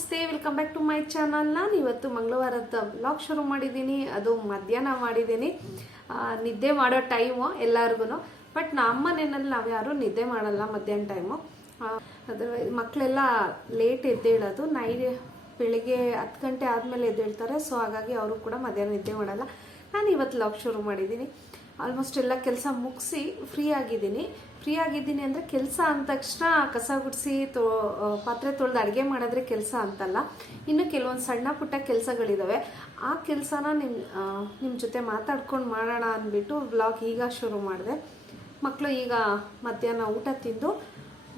ನಮಸ್ತೆ, welcome back to my channel. ನಾನು ಇವತ್ತು ಮಂಗಳವಾರದ ವ್ಲಾಗ್ ಶುರು ಮಾಡಿದ್ದೀನಿ. ಅದು ಮಧ್ಯಾಹ್ನ ಮಾಡಿದ್ದೀನಿ. ನಿದ್ದೆ ಮಾಡೋ ಟೈಮು ಎಲ್ಲರಿಗೂ. ಬಟ್ ನಮ್ಮ ಮನೆಯಲ್ಲಿ ನಾವು ಯಾರೂ ನಿದ್ದೆ ಮಾಡಲ್ಲ ಮಧ್ಯಾಹ್ನ ಟೈಮು. ಅದ್ರ ಮಕ್ಕಳೆಲ್ಲ ಲೇಟ್ ಎದ್ದೇಳೋದು. ಬೆಳಿಗ್ಗೆ 10 ಗಂಟೆ ಆದಮೇಲೆ ಎದ್ದೇಳ್ತಾರೆ. ಸೊ ಹಾಗಾಗಿ ಅವರು ಕೂಡ ಮಧ್ಯಾಹ್ನ ನಿದ್ದೆ ಮಾಡಲ್ಲ. ನಾನು ಇವತ್ತು ವ್ಲಾಗ್ ಶುರು ಮಾಡಿದ್ದೀನಿ. ಆಲ್ಮೋಸ್ಟ್ ಎಲ್ಲ ಕೆಲಸ ಮುಗಿಸಿ ಫ್ರೀ ಆಗಿದ್ದೀನಿ ಅಂದರೆ ಕೆಲಸ ಅಂದ ತಕ್ಷಣ ಕಸ ಗುಡಿಸಿ ಪಾತ್ರೆ ತೊಳೆದು ಅಡುಗೆ ಮಾಡಿದ್ರೆ ಕೆಲಸ ಅಂತಲ್ಲ. ಇನ್ನು ಕೆಲವೊಂದು ಸಣ್ಣ ಪುಟ್ಟ ಕೆಲಸಗಳಿದ್ದಾವೆ. ಆ ಕೆಲಸನ ನಿಮ್ಮ ಜೊತೆ ಮಾತಾಡ್ಕೊಂಡು ಮಾಡೋಣ ಅಂದ್ಬಿಟ್ಟು ವ್ಲಾಗ್ ಈಗ ಶುರು ಮಾಡಿದೆ. ಮಕ್ಕಳು ಈಗ ಮಧ್ಯಾಹ್ನ ಊಟ ತಿಂದು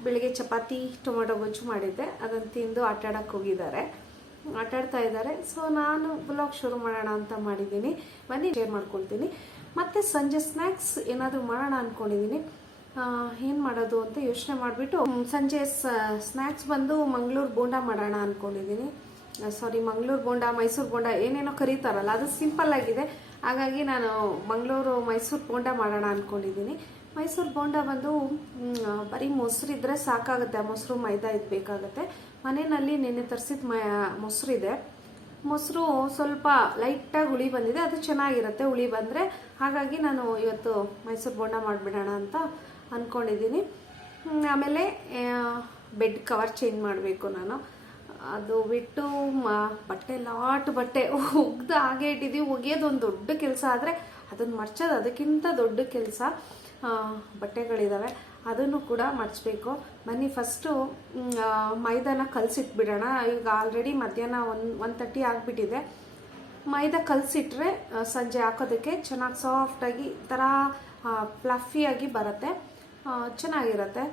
ಬೆಳಿಗ್ಗೆ ಚಪಾತಿ ಟೊಮೆಟೊ ಗೊಜ್ಜು ಮಾಡಿದ್ದೆ, ಅದನ್ನು ತಿಂದು ಆಟಾಡ್ತಾ ಇದ್ದಾರೆ. ಸೊ ನಾನು ವ್ಲಾಗ್ ಶುರು ಮಾಡೋಣ ಅಂತ ಮಾಡಿದ್ದೀನಿ. ಬನ್ನಿ ಶೇರ್ ಮಾಡ್ಕೊಳ್ತೀನಿ. ಮತ್ತು ಸಂಜೆ ಸ್ನ್ಯಾಕ್ಸ್ ಏನಾದರೂ ಮಾಡೋಣ ಅಂದ್ಕೊಂಡಿದ್ದೀನಿ. ಏನು ಮಾಡೋದು ಅಂತ ಯೋಚನೆ ಮಾಡಿಬಿಟ್ಟು ಸಂಜೆ ಸ್ನ್ಯಾಕ್ಸ್ ಬಂದು ಮಂಗಳೂರು ಬೋಂಡ ಮಾಡೋಣ ಅಂದ್ಕೊಂಡಿದ್ದೀನಿ. ಮಂಗಳೂರು ಬೋಂಡ, ಮೈಸೂರು ಬೋಂಡ ಏನೇನೋ ಕರೀತಾರಲ್ಲ, ಅದು ಸಿಂಪಲ್ ಆಗಿದೆ. ಹಾಗಾಗಿ ನಾನು ಮಂಗಳೂರು ಮೈಸೂರು ಬೋಂಡ ಮಾಡೋಣ ಅಂದ್ಕೊಂಡಿದ್ದೀನಿ. ಮೈಸೂರು ಬೋಂಡ ಬಂದು ಬರೀ ಮೊಸರಿದ್ರೆ ಸಾಕಾಗುತ್ತೆ. ಮೊಸರು ಮೈದಾ ಇದು ಬೇಕಾಗುತ್ತೆ. ಮನೆಯಲ್ಲಿ ನೆನ್ನೆ ತರಿಸಿದ ಮೊಸರಿದೆ. ಮೊಸರು ಸ್ವಲ್ಪ ಲೈಟಾಗಿ ಹುಳಿ ಬಂದಿದೆ, ಅದು ಚೆನ್ನಾಗಿರುತ್ತೆ ಹುಳಿ ಬಂದರೆ. ಹಾಗಾಗಿ ನಾನು ಇವತ್ತು ಮೈಸೂರು ಬೋಂಡ ಮಾಡಿಬಿಡೋಣ ಅಂತ ಅಂದ್ಕೊಂಡಿದ್ದೀನಿ. ಆಮೇಲೆ ಬೆಡ್ ಕವರ್ ಚೇಂಜ್ ಮಾಡಬೇಕು ನಾನು. ಅದು ಬಿಟ್ಟು ಬಟ್ಟೆ ಒಗ್ದು ಹಾಗೆ ಇಟ್ಟಿದ್ದೀವಿ. ಒಗೆಯೋದು ಒಂದು ದೊಡ್ಡ ಕೆಲಸ ಆದರೆ ಅದನ್ನು ಮರ್ಚೋದು ಅದಕ್ಕಿಂತ ದೊಡ್ಡ ಕೆಲಸ. ಬಟ್ಟೆಗಳಿದ್ದಾವೆ, ಅದನ್ನು ಕೂಡ ಮರ್ಚಬೇಕು. ಬನ್ನಿ ಫಸ್ಟು ಮೈದಾನ ಕಲಸಿಟ್ಬಿಡೋಣ. ಈಗ ಆಲ್ರೆಡಿ ಮಧ್ಯಾಹ್ನ 1:30 ಆಗಿಬಿಟ್ಟಿದೆ. ಮೈದಾ ಕಲಸಿಟ್ರೆ ಸಂಜೆ ಹಾಕೋದಕ್ಕೆ ಚೆನ್ನಾಗಿ ಸಾಫ್ಟಾಗಿ ಥರ ಫ್ಲಫಿಯಾಗಿ ಬರುತ್ತೆ, ಚೆನ್ನಾಗಿರುತ್ತೆ.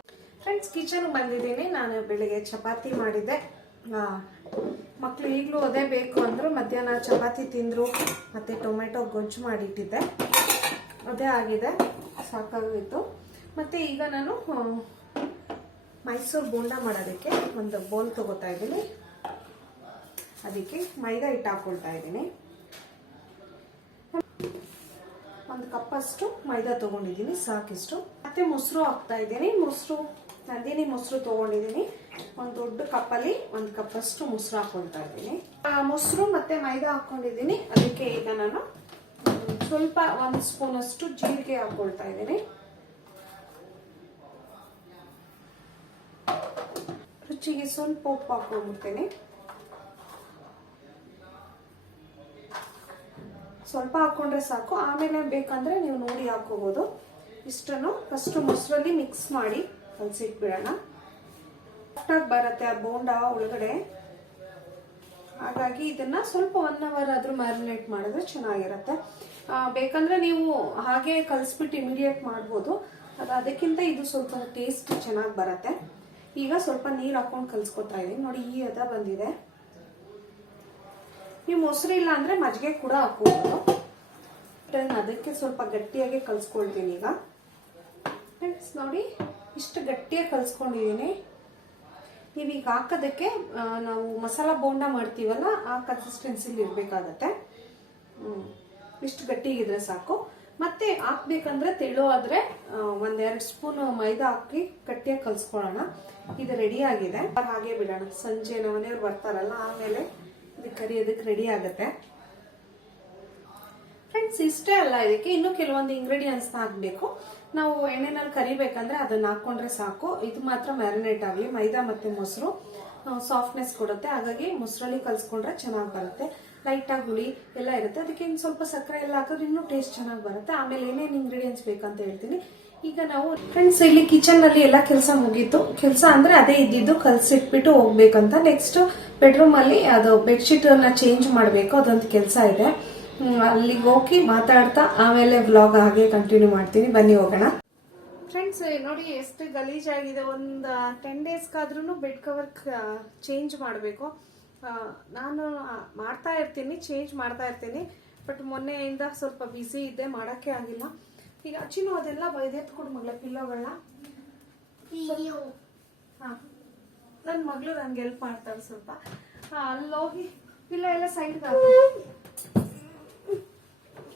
ಫ್ರೆಂಡ್ಸ್, ಕಿಚನ್ಗೆ ಬಂದಿದ್ದೀನಿ. ನಾನು ಬೆಳಿಗ್ಗೆ ಚಪಾತಿ ಮಾಡಿದ್ದೆ. ಮಕ್ಕಳು ಈಗಲೂ ಅದೇ ಬೇಕು ಅಂದರು. ಮಧ್ಯಾಹ್ನ ಚಪಾತಿ ತಿಂದರು. ಮತ್ತು ಟೊಮೆಟೊ ಗೊಜ್ಜು ಮಾಡಿಟ್ಟಿದ್ದೆ, ಅದೇ ಆಗಿದೆ, ಸಾಕಾಗಿತ್ತು. ಮತ್ತು ಈಗ ನಾನು ಮೈಸೂರು ಬೋಂಡ ಮಾಡೋದಕ್ಕೆ ಒಂದು ಬೌಲ್ ತೊಗೋತಾ ಇದ್ದೀನಿ. ಅದಕ್ಕೆ ಮೈದಾ ಹಿಟ್ಟು ಹಾಕ್ಕೊಳ್ತಾ ಇದ್ದೀನಿ. 1 ಕಪ್ಪಷ್ಟು ಮೈದಾ ತೊಗೊಂಡಿದ್ದೀನಿ, ಸಾಕಿಷ್ಟು. ಮತ್ತು ಮೊಸರು ಹಾಕ್ತಾ ಇದ್ದೀನಿ. ನಂದಿನಿ ಮೊಸರು ತೊಗೊಂಡಿದ್ದೀನಿ. ಒಂದು ದೊಡ್ಡ ಕಪ್ಪಲ್ಲಿ 1 ಕಪ್ಪಷ್ಟು ಮೊಸರು ಹಾಕ್ಕೊಳ್ತಾ ಇದ್ದೀನಿ. ಮೊಸರು ಮತ್ತು ಮೈದಾ ಹಾಕ್ಕೊಂಡಿದ್ದೀನಿ. ಅದಕ್ಕೆ ಈಗ ನಾನು ಸ್ವಲ್ಪ 1 ಸ್ಪೂನಷ್ಟು ಜೀರಿಗೆ ಹಾಕ್ಕೊಳ್ತಾ ಇದ್ದೀನಿ. ರುಚಿಗೆ ಸ್ವಲ್ಪ ಉಪ್ಪು ಹಾಕ್ಕೊಂಡ್ಬಿಡ್ತೀನಿ. ಸ್ವಲ್ಪ ಹಾಕ್ಕೊಂಡ್ರೆ ಸಾಕು, ಆಮೇಲೆ ಬೇಕಂದ್ರೆ ನೀವು ನೋಡಿ ಹಾಕೋಬಹುದು. ಇಷ್ಟನ್ನು ಫಸ್ಟ್ ಮೊಸರಲ್ಲಿ ಮಿಕ್ಸ್ ಮಾಡಿ ಕಲಸಿಟ್ಬಿಡೋಣ. ಸಾಫ್ಟಾಗಿ ಬರುತ್ತೆ ಆ ಬೋಂಡ ಒಳಗಡೆ. ಹಾಗಾಗಿ ಇದನ್ನ ಸ್ವಲ್ಪ 1 ಅವರ್ ಆದ್ರೂ ಮ್ಯಾರಿನೇಟ್ ಮಾಡಿದ್ರೆ ಚೆನ್ನಾಗಿರುತ್ತೆ. ಬೇಕಂದ್ರೆ ನೀವು ಹಾಗೆ ಕಲಿಸ್ಬಿಟ್ಟು ಇಮಿಡಿಯೇಟ್ ಮಾಡ್ಬೋದು. ಅದಕ್ಕಿಂತ ಇದು ಸ್ವಲ್ಪ ಟೇಸ್ಟ್ ಚೆನ್ನಾಗಿ ಬರುತ್ತೆ. ಈಗ ಸ್ವಲ್ಪ ನೀರು ಹಾಕೊಂಡು ಕಲ್ಸ್ಕೊತಾ ಇದೀನಿ. ನೋಡಿ, ಈ ಹದ ಬಂದಿದೆ. ನೀವು ಮೊಸರು ಇಲ್ಲ ಅಂದ್ರೆ ಮಜ್ಜಿಗೆ ಕೂಡ ಹಾಕೋಬಹುದು. ಅದಕ್ಕೆ ಸ್ವಲ್ಪ ಗಟ್ಟಿಯಾಗಿ ಕಲ್ಸ್ಕೊಳ್ತೀನಿ. ಈಗ ಫ್ರೆಂಡ್ಸ್ ನೋಡಿ, ಇಷ್ಟು ಗಟ್ಟಿಯಾಗಿ ಕಲ್ಸ್ಕೊಂಡಿದ್ದೀನಿ. ನೀವೀಗ ಹಾಕೋದಕ್ಕೆ ನಾವು ಮಸಾಲ ಬೋಂಡ ಮಾಡ್ತೀವಲ್ಲ, ಆ ಕನ್ಸಿಸ್ಟೆನ್ಸಿಲಿ ಇರಬೇಕಾಗತ್ತೆ. ಇಷ್ಟು ಗಟ್ಟಿಗಿದ್ರೆ ಸಾಕು. ಮತ್ತೆ ಹಾಕ್ಬೇಕಂದ್ರೆ ತೆಳು ಆದ್ರೆ 1-2 ಸ್ಪೂನ್ ಮೈದಾ ಹಾಕಿ ಗಟ್ಟಿಯಾಗಿ ಕಲ್ಸ್ಕೊಳ್ಳೋಣ. ಇದು ರೆಡಿ ಆಗಿದೆ. ಹಾಗೆ ಬಿಡೋಣ. ಸಂಜೆ ನಮ್ಮ ಮನೆಯವ್ರು ಬರ್ತಾರಲ್ಲ, ಆಮೇಲೆ ಇದಕ್ಕೆ ಕರಿಯೋದಕ್ಕೆ ರೆಡಿ ಆಗುತ್ತೆ. ಫ್ರೆಂಡ್ಸ್, ಇಷ್ಟೇ ಅಲ್ಲ, ಇದಕ್ಕೆ ಇನ್ನೂ ಕೆಲವೊಂದು ಇಂಗ್ರೀಡಿಯೆಂಟ್ಸ್ನ ಹಾಕಬೇಕು. ನಾವು ಎಣ್ಣೆನಲ್ಲಿ ಕರಿಬೇಕಂದ್ರೆ ಅದನ್ನ ಹಾಕೊಂಡ್ರೆ ಸಾಕು. ಇದು ಮಾತ್ರ ಮ್ಯಾರಿನೇಟ್ ಆಗಲಿ. ಮೈದಾ ಮತ್ತೆ ಮೊಸರು ಸಾಫ್ಟ್ನೆಸ್ ಕೊಡುತ್ತೆ. ಹಾಗಾಗಿ ಮೊಸರಲ್ಲಿ ಕಲ್ಸ್ಕೊಂಡ್ರೆ ಚೆನ್ನಾಗಿ ಬರುತ್ತೆ. ಲೈಟಾಗಿ ಹುಳಿ ಎಲ್ಲ ಇರುತ್ತೆ. ಅದಕ್ಕೆ ಇನ್ನು ಸ್ವಲ್ಪ ಸಕ್ಕರೆ ಎಲ್ಲ ಹಾಕಿದ್ರೆ ಇನ್ನೂ ಟೇಸ್ಟ್ ಚೆನ್ನಾಗಿ ಬರುತ್ತೆ. ಆಮೇಲೆ ಏನೇನು ಇಂಗ್ರೀಡಿಯೆಂಟ್ಸ್ ಬೇಕಂತ ಹೇಳ್ತೀನಿ. ಈಗ ನಾವು ಫ್ರೆಂಡ್ಸ್ ಇಲ್ಲಿ ಕಿಚನ್ ನಲ್ಲಿ ಎಲ್ಲ ಕೆಲಸ ಮುಗೀತು. ಕೆಲಸ ಅಂದ್ರೆ ಅದೇ ಇದ್ದಿದ್ದು, ಕಲ್ಸಿಟ್ಬಿಟ್ಟು ಹೋಗ್ಬೇಕಂತ. ನೆಕ್ಸ್ಟ್ ಬೆಡ್ರೂಮ್ ಅಲ್ಲಿ ಅದು ಬೆಡ್ಶೀಟ್ ಅನ್ನ ಚೇಂಜ್ ಮಾಡಬೇಕು, ಅದೊಂದು ಕೆಲಸ ಇದೆ. ಅಲ್ಲಿಗೆ ಹೋಗಿ ಮಾತಾಡ್ತಾ ಆಮೇಲೆ ವ್ಲಾಗ್ ಹಾಗೆ ಕಂಟಿನ್ಯೂ ಮಾಡ್ತೀನಿ. ಬನ್ನಿ ಹೋಗೋಣ. ಫ್ರೆಂಡ್ಸ್ ನೋಡಿ, ಎಷ್ಟು ಗಲೀಜಾಗಿದೆ. ಒಂದು 10 ಡೇಸ್ಗಾದ್ರೂ ಬೆಡ್ ಕವರ್ ಚೇಂಜ್ ಮಾಡಬೇಕು. ನಾನು ಚೇಂಜ್ ಮಾಡ್ತಾ ಇರ್ತೀನಿ. ಬಟ್ ಮೊನ್ನೆಯಿಂದ ಸ್ವಲ್ಪ ಬ್ಯುಸಿ ಇದ್ದೆ, ಮಾಡೋಕ್ಕೆ ಆಗಿಲ್ಲ. ಈಗ ಅಚ್ಚಿನೂ ಅದೆಲ್ಲ ಎತ್ಕೊಡು ಮಗಳ ಪಿಲ್ಲೋಗಳನ್ನ. ನನ್ನ ಮಗಳು ನಂಗೆ ಹೆಲ್ಪ್ ಮಾಡ್ತಾಳೆ ಸ್ವಲ್ಪ. ಅಲ್ಲೋಗಿ ಪಿಲ್ಲ ಎಲ್ಲ ಸೈಡ್ಗೆ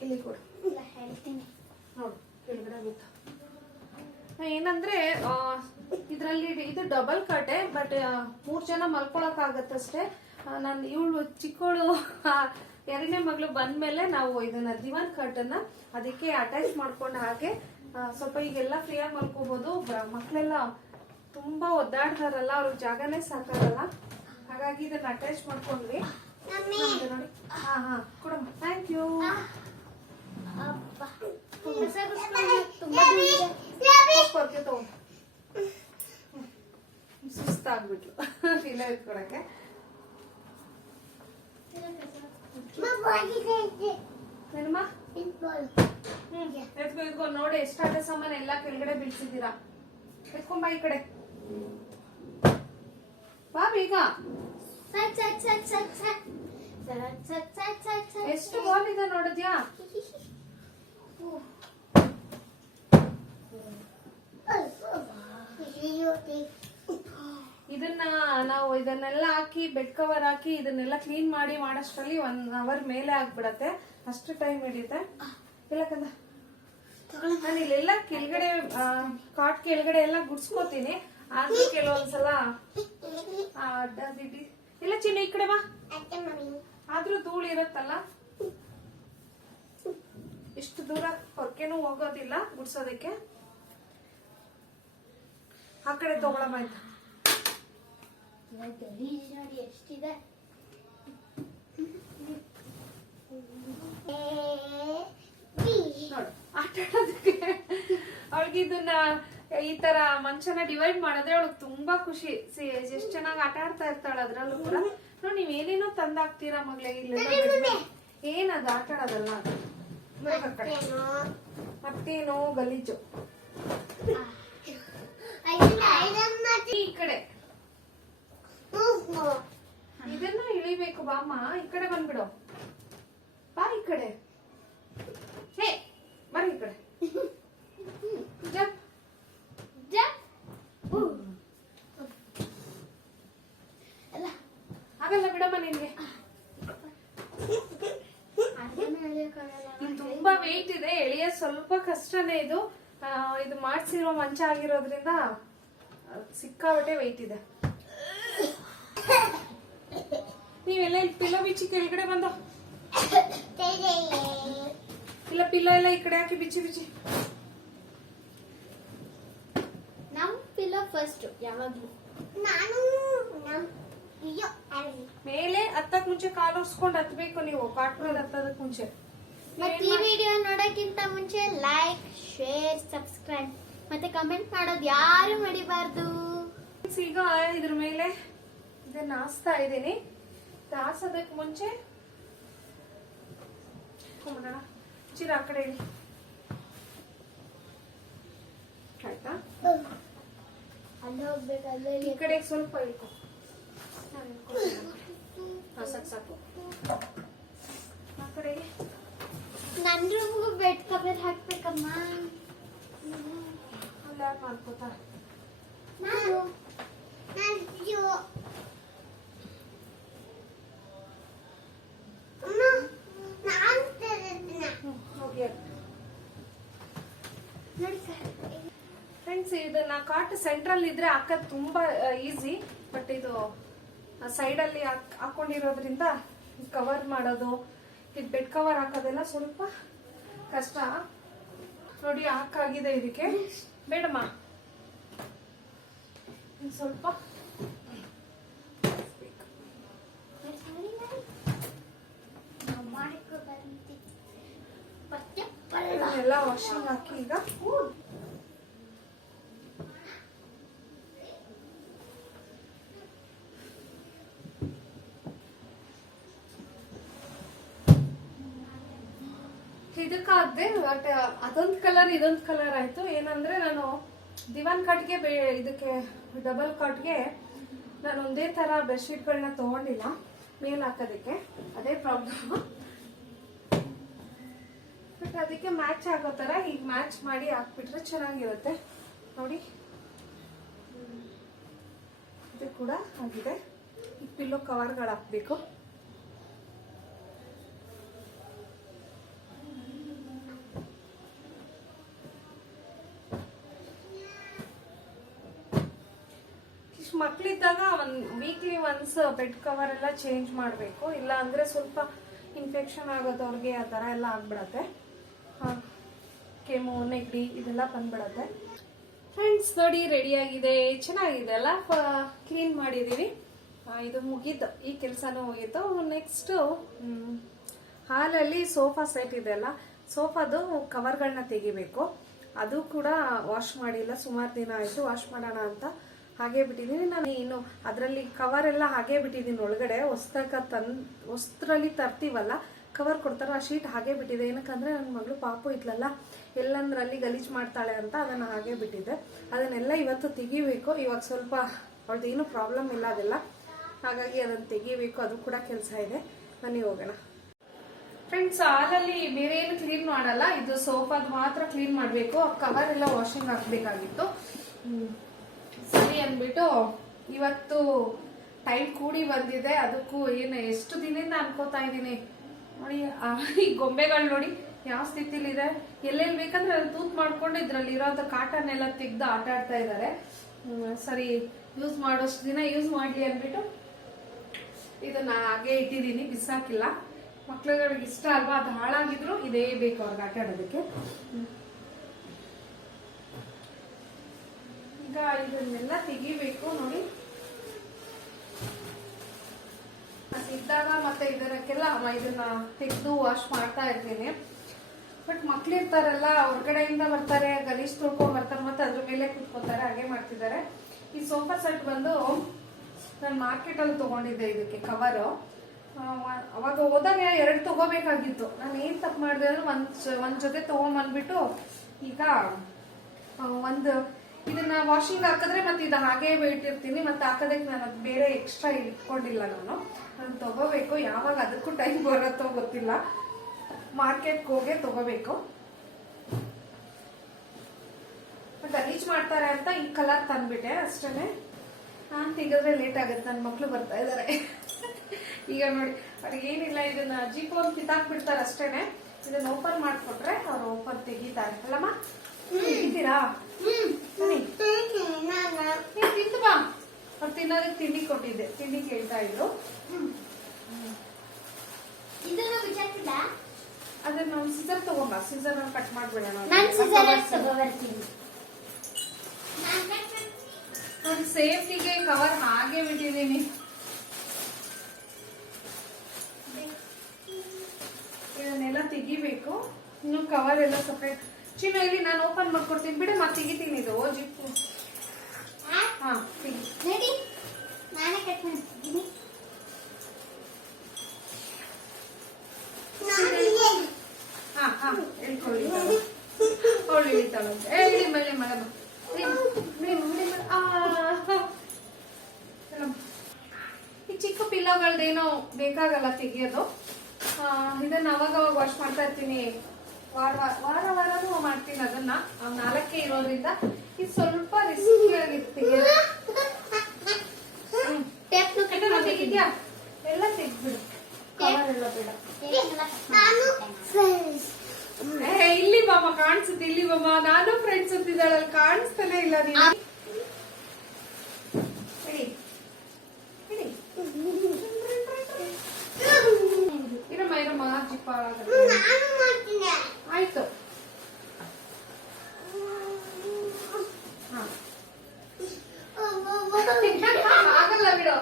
ಇಲ್ಲಿ ಕೊಡು. ನೋಡು, ಕೆಳಗಡೆ ಗೊತ್ತಾ ಏನಂದ್ರೆ ಇದರಲ್ಲಿ ಇದು ಡಬಲ್ ಕಟೆ, ಬಟ್ 3 ಜನ ಮಲ್ಕೊಳಕ್ ಆಗತ್ತಷ್ಟೇ. ನಾನು ಇವಳು ಚಿಕ್ಕವಳು ಎರಡನೇ ಮಗಳು ಬಂದ್ಮೇಲೆ ನಾವು ಇದನ್ನ ದಿವಾನ್ ಕಟನ್ನ ಅದಕ್ಕೆ ಅಟ್ಯಾಚ್ ಮಾಡ್ಕೊಂಡು ಹಾಗೆ ಸ್ವಲ್ಪ ಈಗೆಲ್ಲ ಫ್ರೀಯಾಗಿ ಮಲ್ಕೋಬಹುದು. ಮಕ್ಕಳೆಲ್ಲ ತುಂಬಾ ಒದ್ದಾಡ್ತಾರಲ್ಲ, ಅವ್ರಿಗೆ ಜಾಗನೇ ಸಾಕಾಗಲ್ಲ, ಹಾಗಾಗಿ ಇದನ್ನ ಅಟ್ಯಾಚ್ ಮಾಡ್ಕೊಂಡ್ವಿ. ನೋಡಿ. ಹಾ ಕೊಡಮ್ಮ. Thank you. ಸುಸ್ತಾಗ್ಬಿಟ್ಲು ಇಲ್ಲ ಇಟ್ಕೊಳಕ್ಕೆ. ಎತ್ಕೊ ನೋಡಿ, ಎಷ್ಟಾಟ ಸಾಮಾನ ಎಲ್ಲ ಕೆಳಗಡೆ ಬೀಳ್ಸಿದ್ದೀರಾ. ಎತ್ಕೊಂಬ ಈ ಕಡೆ ಬಾ ಬೇಗ. ಎಷ್ಟು ಬಾಲ್ ಇದೆ ನೋಡಿದ್ಯಾ? ಇದನ್ನೆಲ್ಲ ಹಾಕಿ ಬೆಡ್ ಕವರ್ ಹಾಕಿ ಇದನ್ನೆಲ್ಲ ಕ್ಲೀನ್ ಮಾಡಿ ಮಾಡೋಷ್ಟ್ರಲ್ಲಿ 1 ಅವರ್ ಮೇಲೆ ಆಗ್ಬಿಡತ್ತೆ. ಅಷ್ಟು ಟೈಮ್ ಹಿಡಿಯುತ್ತೆ. ಇಲ್ಲಕಂದ ನಾನು ಇಲ್ಲೆಲ್ಲ ಕೆಳಗಡೆ ಕಾಟ್ ಕೆಳಗಡೆ ಎಲ್ಲ ಗುಡ್ಸ್ಕೋತೀನಿ. ಆದ್ರೂ ಕೆಲವೊಂದ್ಸಲ ಇಲ್ಲ ಚಿನ್ನ ಈ ಕಡೆ ಬಾ. ಆದ್ರೂ ಧೂಳು ಇರತ್ತಲ್ಲ, ಇಷ್ಟು ದೂರ ಹೊರಕೆನೂ ಹೋಗೋದಿಲ್ಲ ಗುಡ್ಸೋದಕ್ಕೆ. ಆ ಕಡೆ ತಗೊಳಮ್ಮ ಆಯ್ತಾ. ನೋಡಿ ಎಷ್ಟಿದೆ. ನೋಡು ಆಟ ಆಡೋದಕ್ಕೆ ಅವಳಿಗೆ ಇದನ್ನ ಈ ತರ ಮಂಚನ ಡಿವೈಡ್ ಮಾಡಿದ್ರೆ ಅವಳಿಗೆ ತುಂಬಾ ಖುಷಿ. ಎಷ್ಟ್ ಚೆನ್ನಾಗಿ ಆಟ ಆಡ್ತಾ ಇರ್ತಾಳ. ಅದ್ರಲ್ಲೂ ಕೂಡ ನೋಡಿ, ನೀವೇನೇನೋ ತಂದಾಕ್ತೀರಾ ಮಗ್ಳೆ. ಇಲ್ಲ ಏನದು ಆಟ ಆಡೋದಲ್ಲ, ಮತ್ತೇನೋ ಗಲೀಜು. ಈ ಕಡೆ ಇದನ್ನ ಇಳಿಬೇಕು. ಬಾಮ್ಮ ಈ ಕಡೆ ಬಂದ್ಬಿಡು. ಬಾ ಈ ಕಡೆ. ಹೇ ಬರೀ ಈ ಕಡೆ. Jump jump. ಆಗಲ್ಲ ಬಿಡಮ್ಮ ನಿನ್ಗೆ. ತುಂಬಾ ವೆಯ್ಟ್ ಇದೆ, ಎಳೆಯ ಸ್ವಲ್ಪ ಕಷ್ಟನೇ ಇದು. ಇದು ಮಾಡ್ಸಿರೋ ಮಂಚ ಆಗಿರೋದ್ರಿಂದ ಸಿಕ್ಕಾಬಟ್ಟೆ ವೆಯ್ಟ್ ಇದೆ. ನೀವೆಲ್ಲ ಪಿಲ್ಲೋ ಬಿಚ್ಚಿ ಕೆಳಗಡೆ ಬಂದು, ಇಲ್ಲ ಪಿಲ್ಲೋ ಎಲ್ಲ ಈ ಕಡೆ ಹಾಕಿ ಬಿಚ್ಚಿ ಬಿಚ್ಚಿ. ನಮ್ ಪಿಲ್ಲೋ ಫಸ್ಟ್ ಯಾವಾಗ್ಲೂ. ನಾನು ಮೇಲೆ ಹತ್ತಕ್ ಮುಂಚೆ ಕಾಲು ಉರ್ಸ್ಕೊಂಡು ಹತ್ಬೇಕು ನೀವು. ಕಾಟ್ ಮೇಲೆ ಹತ್ತದಕ್ ಮುಂಚೆ. ಮತ್ತೆ ಈ ವಿಡಿಯೋ ನೋಡಕ್ಕಿಂತ ಮುಂಚೆ ಲೈಕ್, ಶೇರ್, ಸಬ್ಸ್ಕ್ರೈಬ್ ಮತ್ತೆ ಕಮೆಂಟ್ ಮಾಡೋದು ಯಾರು ಮಡಿಬಾರ್ದು. ಈಗ ಇದ್ರ ಮೇಲೆ ಇದನ್ನ ಹಾಸ್ತಾ ಇದ್ದೀನಿ. ಹಾಸೋದಕ್ ಮುಂಚೆ ಚಿರ ಆ ಕಡೆ ಇಳಿ ಆಯ್ತಾ. ಅಲ್ಲಿ ಹೋಗ್ಬೇಕು. ಈ ಕಡೆ ಸ್ವಲ್ಪ ಇಳ್ಕೊ. ಸಾಕು ಆ ಕಡೆ. ನನ್ ರೂಮ್ಗೂ ಬೆಡ್ ಕವರ್ ಹಾಕ್ಬೇಕಮ್ಮ. ಅಲ್ಲ ಯಾಕೆ ಮಾಡ್ಕೋತಾ. ಫ್ರೆಂಡ್ಸ್, ಇದನ್ನ ಕಾಟ್ ಸೆಂಟ್ರಲ್ ಇದ್ರೆ ಹಾಕೋದು ತುಂಬಾ ಈಸಿ. ಬಟ್ ಇದು ಸೈಡ್ ಅಲ್ಲಿ ಹಾಕೊಂಡಿರೋದ್ರಿಂದ ಕವರ್ ಮಾಡೋದು, ಇದು ಬೆಡ್ ಕವರ್ ಹಾಕೋದೆಲ್ಲ ಸ್ವಲ್ಪ ಕಷ್ಟ. ನೋಡಿ ಹಾಕಾಗಿದೆ ಇದಕ್ಕೆ. ಬೇಡಮ್ಮ ಸ್ವಲ್ಪ ಎಲ್ಲ ವಾಷಿಂಗ್ ಹಾಕಿ ಈಗ ಇದಕ್ಕಾಗದೆ. ಬಟ್ ಅದೊಂದು ಕಲರ್ ಇದೊಂದು ಕಲರ್ ಆಯ್ತು. ಏನಂದ್ರೆ ನಾನು ದಿವಾನ್ ಕಾಟ್ಗೆ ಇದಕ್ಕೆ ಡಬಲ್ ಕಾಟ್ಗೆ ನಾನು ಒಂದೇ ತರ ಬೆಡ್ಶೀಟ್ಗಳನ್ನ ತಗೊಂಡಿಲ್ಲ ಮೇಲ್ ಹಾಕೋದಕ್ಕೆ. ಅದೇ ಪ್ರಾಬ್ಲಮ್. ಬಟ್ ಅದಕ್ಕೆ ಮ್ಯಾಚ್ ಆಗೋ ತರ ಈಗ ಮ್ಯಾಚ್ ಮಾಡಿ ಹಾಕ್ಬಿಟ್ರೆ ಚೆನ್ನಾಗಿರುತ್ತೆ. ನೋಡಿ ಇದು ಕೂಡ ಆಗಿದೆ. ಈ ಪಿಲ್ಲೋ ಕವರ್ಗಳು ಹಾಕ್ಬೇಕು. ಮಕ್ಳಿದ್ದಾಗ ವೀಕ್ಲಿ ಒನ್ಸ್ ಬೆಡ್ ಕವರ್ ಎಲ್ಲ ಚೇಂಜ್ ಮಾಡಬೇಕು, ಇಲ್ಲ ಅಂದರೆ ಸ್ವಲ್ಪ ಇನ್ಫೆಕ್ಷನ್ ಆಗೋದು ಅವ್ರಿಗೆ ಆ ಥರ ಎಲ್ಲ ಆಗ್ಬಿಡತ್ತೆ. ಕೆಮ್ಮು ನೆಗಡಿ ಇದೆಲ್ಲ ಬಂದ್ಬಿಡತ್ತೆ. ಫ್ರೆಂಡ್ಸ್ ನೋಡಿ ರೆಡಿಯಾಗಿದೆ, ಚೆನ್ನಾಗಿದೆ ಅಲ್ಲ, ಕ್ಲೀನ್ ಮಾಡಿದ್ದೀವಿ. ಇದು ಮುಗೀತು, ಈ ಕೆಲಸನೂ ಮುಗೀತು. ನೆಕ್ಸ್ಟು ಹಾಲಲ್ಲಿ ಸೋಫಾ ಸೆಟ್ ಇದೆಯಲ್ಲ, ಸೋಫಾದು ಕವರ್ಗಳನ್ನ ತೆಗಿಬೇಕು. ಅದು ಕೂಡ ವಾಶ್ ಮಾಡಿಲ್ಲ, ಸುಮಾರು ದಿನ ಆಯಿತು. ವಾಶ್ ಮಾಡೋಣ ಅಂತ ಹಾಗೆ ಬಿಟ್ಟಿದ್ದೀನಿ. ನಾನು ಇನ್ನು ಅದರಲ್ಲಿ ಕವರ್ ಎಲ್ಲ ಹಾಗೆ ಬಿಟ್ಟಿದ್ದೀನಿ ಒಳಗಡೆ. ಹೊಸ್ತ್ರಲ್ಲಿ ತರ್ತೀವಲ್ಲ ಕವರ್ ಕೊಡ್ತಾರೋ ಆ ಶೀಟ್ ಹಾಗೆ ಬಿಟ್ಟಿದೆ. ಏನಕ್ಕಂದ್ರೆ ನನ್ನ ಮಗಳು ಪಾಪು ಇದ್ಲಲ್ಲ, ಎಲ್ಲಂದ್ರಲ್ಲಿ ಗಲೀಜು ಮಾಡ್ತಾಳೆ ಅಂತ ಅದನ್ನು ಹಾಗೆ ಬಿಟ್ಟಿದ್ದೆ. ಅದನ್ನೆಲ್ಲ ಇವತ್ತು ತೆಗಿಬೇಕು. ಇವಾಗ ಸ್ವಲ್ಪ ಅವ್ರದ್ದು ಏನೂ ಪ್ರಾಬ್ಲಮ್ ಇಲ್ಲ ಅದೆಲ್ಲ, ಹಾಗಾಗಿ ಅದನ್ನು ತೆಗಿಬೇಕು. ಅದು ಕೂಡ ಕೆಲಸ ಇದೆ. ಬನ್ನಿ ಹೋಗೋಣ. ಫ್ರೆಂಡ್ಸ್, ಹಾಲಲ್ಲಿ ಬೇರೆ ಏನು ಕ್ಲೀನ್ ಮಾಡಲ್ಲ, ಇದು ಸೋಫಾದ್ ಮಾತ್ರ ಕ್ಲೀನ್ ಮಾಡಬೇಕು. ಕವರ್ ಎಲ್ಲ ವಾಷಿಂಗ್ ಹಾಕ್ಬೇಕಾಗಿತ್ತು. ಸರಿ ಅಂದ್ಬಿಟ್ಟು ಇವತ್ತು ಟೈಮ್ ಕೂಡಿ ಬಂದಿದೆ. ಅದಕ್ಕೂ ಏನು ಎಷ್ಟು ದಿನದಿಂದ ಅನ್ಕೋತಾ ಇದ್ದೀನಿ ನೋಡಿ. ಈ ಗೊಂಬೆಗಳು ನೋಡಿ ಯಾವ ಸ್ಥಿತಿಲಿದೆ. ಎಲ್ಲೆಲ್ಲಿ ಬೇಕಂದ್ರೆ ಅಲ್ಲಿ ತೂತ್ ಮಾಡ್ಕೊಂಡು ಇದ್ರಲ್ಲಿ ಇರೋಂಥ ಕಾಟನ್ ಎಲ್ಲ ತೆಗ್ದು ಆಟ ಆಡ್ತಾ ಇದ್ದಾರೆ. ಸರಿ, ಯೂಸ್ ಮಾಡೋಷ್ಟು ದಿನ ಯೂಸ್ ಮಾಡಲಿ ಅಂದ್ಬಿಟ್ಟು ಇದನ್ನ ಹಾಗೆ ಇಟ್ಟಿದ್ದೀನಿ, ಬಿಸಾಕಿಲ್ಲ. ಮಕ್ಳುಗಳಿಗೆ ಇಷ್ಟ ಅಲ್ವಾ, ಅದು ಹಾಳಾಗಿದ್ರು ಇದೇ ಬೇಕು ಅವ್ರಿಗೆ ಆಟ ಆಡೋದಕ್ಕೆ. ಈಗ ಇದನ್ನೆಲ್ಲ ತೆಗಿಬೇಕು ನೋಡಿ. ಇದ್ದಾಗ ಮತ್ತೆ ಇದಕ್ಕೆಲ್ಲ ಇದನ್ನ ತೆಗೆದು ವಾಶ್ ಮಾಡ್ತಾ ಇರ್ತೀನಿ. ಬಟ್ ಮಕ್ಳಿರ್ತಾರಲ್ಲ, ಹೊರಗಡೆಯಿಂದ ಬರ್ತಾರೆ, ಗಲೀಜ್ ತೊಳ್ಕೊಂಡ್ ಬರ್ತಾರೆ, ಮತ್ತೆ ಅದ್ರ ಮೇಲೆ ಕುತ್ಕೋತಾರೆ, ಹಾಗೆ ಮಾಡ್ತಿದ್ದಾರೆ. ಈ ಸೋಫಾ ಸೆಟ್ ಬಂದು ನಾನು ಮಾರ್ಕೆಟ್ ಅಲ್ಲಿ ತಗೊಂಡಿದ್ದೆ ಇದಕ್ಕೆ ಕವರು. ಅವಾಗ ಹೋದಾಗ 2 ತಗೋಬೇಕಾಗಿತ್ತು. ನಾನು ಏನ್ ತಪ್ಪು ಮಾಡಿದೆ ಅಂದ್ರೆ ಒಂದ್ ಜೊತೆ ತಗೊಂಡ್ಬಂದ್ಬಿಟ್ಟು ಈಗ ಇದನ್ನ ವಾಷಿಂಗ್ ಹಾಕಿದ್ರೆ ಮತ್ತೆ ಇದು ಹಾಗೆ ಇಟ್ಟಿರ್ತೀನಿ. ಮತ್ತೆ ಹಾಕೋದಕ್ಕೆ ನಾನು ಅದು ಬೇರೆ ಎಕ್ಸ್ಟ್ರಾ ಇಟ್ಕೊಂಡಿಲ್ಲ. ನಾನು ತಗೋಬೇಕು. ಯಾವಾಗ ಅದಕ್ಕೂ ಟೈಮ್ ಬರುತ್ತೋ ಗೊತ್ತಿಲ್ಲ. ಮಾರ್ಕೆಟ್ಗೆ ಹೋಗಿ ತಗೋಬೇಕು. ಗಲೀಜ್ ಮಾಡ್ತಾರೆ ಅಂತ ಈ ಕಲರ್ ತಂದ್ಬಿಟ್ಟೆ ಅಷ್ಟೇನೆ. ನಾನು ತೆಗೆದ್ರೆ ಲೇಟ್ ಆಗುತ್ತೆ, ನನ್ನ ಮಕ್ಳು ಬರ್ತಾ ಇದಾರೆ. ಈಗ ನೋಡಿ ಅವ್ರಿಗೆ ಏನಿಲ್ಲ, ಇದನ್ನ ಜೀಪೋನ್ ಕಿತ್ತಾಕ್ಬಿಡ್ತಾರೆ ಅಷ್ಟೇನೆ. ಇದನ್ನ ಓಪನ್ ಮಾಡ್ಕೊಟ್ರೆ ಅವ್ರು ಓಪನ್ ತೆಗಿತಾರೆ ಅಲ್ಲಮ್ಮ. ತೆಗಿತೀರಾ? ತಿಂದು ಬಾ. ಅವ್ರು ತಿನ್ನೋದಕ್ಕೆ ತಿಂಡಿ ಕೊಟ್ಟಿದ್ದೆ, ತಿಂಡಿ ಕೇಳ್ತಾ ಇದ್ರು. ಅದನ್ನ ನಾವು ಸಿಸರ್ ತಗೊಂಬ, ಸಿಸರ್ ಕಟ್ ಮಾಡ್ಬಿಡೋಣ. ನಾನು ಸೇಫ್ಟಿಗೆ ಕವರ್ ಹಾಗೆ ಬಿಟ್ಟಿದ್ದೀನಿ. ಇದನ್ನೆಲ್ಲ ತೆಗಿಬೇಕು. ಇನ್ನು ಕವರ್ ಎಲ್ಲ ಸಪ್ರೇಟ್. ಚಿನ್ನ ಇಲ್ಲಿ ನಾನು ಓಪನ್ ಮಾಡ್ಕೊಡ್ತೀನಿ ಬಿಡು, ಮತ್ತೆ ತೆಗಿತೀನಿ. ಇದು ಜಿಪ್ಪು ನಾನೇ ಕಟ್ ಮಾಡ್ತಿದ್ದೀನಿ. ಹೇಳ್ಕೊಳ್ಳಿ, ಅವಳು ಇಳಿತಾಳಂತೆ. ಹೇಳಿ ಮೇಲೆ ಮಳೆ ಈ ಚಿಕ್ಕ ಪಿಲ್ಲೋಗಳದ್ದೇನೋ ಬೇಕಾಗಲ್ಲ ತೆಗಿಯೋದು. ಇದನ್ನ ಅವಾಗ ವಾಶ್ ಮಾಡ್ತಾ ಇರ್ತೀನಿ. ವಾರನೂ ಮಾಡ್ತೀನಿ ಅದನ್ನ. 4 ಇರೋದ್ರಿಂದ ಇದು ಸ್ವಲ್ಪ ರಿಸ್ಕಿ ಆಗಿರ್ತೀವಿ. ತೆಗಿದ್ಯಾ? ಎಲ್ಲ ತೆಗ್ಬಿಡು, ಕವರ್ ಎಲ್ಲ ಬೇಡ. ಇಲ್ಲಿ ಬಾಮ ಕಾಣಿಸುತ್ತೆ, ಇಲ್ಲಿ ಬಾಮ. ನಾನು ಫ್ರೆಂಡ್ಸ್ ಅಂತಿದ್ದಾಳಲ್ಲಿ ಕಾಣಿಸ್ತಾನೆ ಇಲ್ಲ ನೀನು. ಇರಮ್ಮ ಜಿಪ್ಪ ಆಯ್ತು. ಆಗಲ್ಲ ಬಿಡು,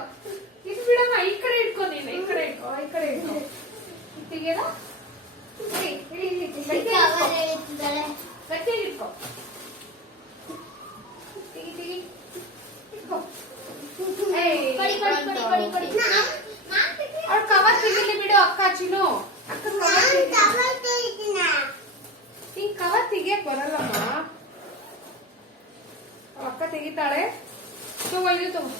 ಇದು ಬಿಡಮ್ಮ. ಈ ಕಡೆ ಇಟ್ಕೊ, ನೀನು ಈ ಕಡೆ ಇಟ್ಕೊ, ಈ ಕಡೆ ಇಟ್ಕೊ. ತೆಗಿಯಲ್ಲ, ಗಟ್ಟಿಯಾಗಿ ಇಟ್ಕೊ. ತೆಗಿ ತೆಗಿ ಇಟ್ಕೊ. ಅವ್ಳು ಕವರ್ ತೆಗಿಲಿ ಬಿಡು ಅಕ್ಕ. ಚಿನ್ನು ಅಕ್ಕ ಹಿಂಗ್ ಕವರ್ ತೆಗಿಯಕ್ ಬರಲ್ಲಮ್ಮ. ಅಕ್ಕ ತೆಗಿತಾಳೆ. ತಗೋ.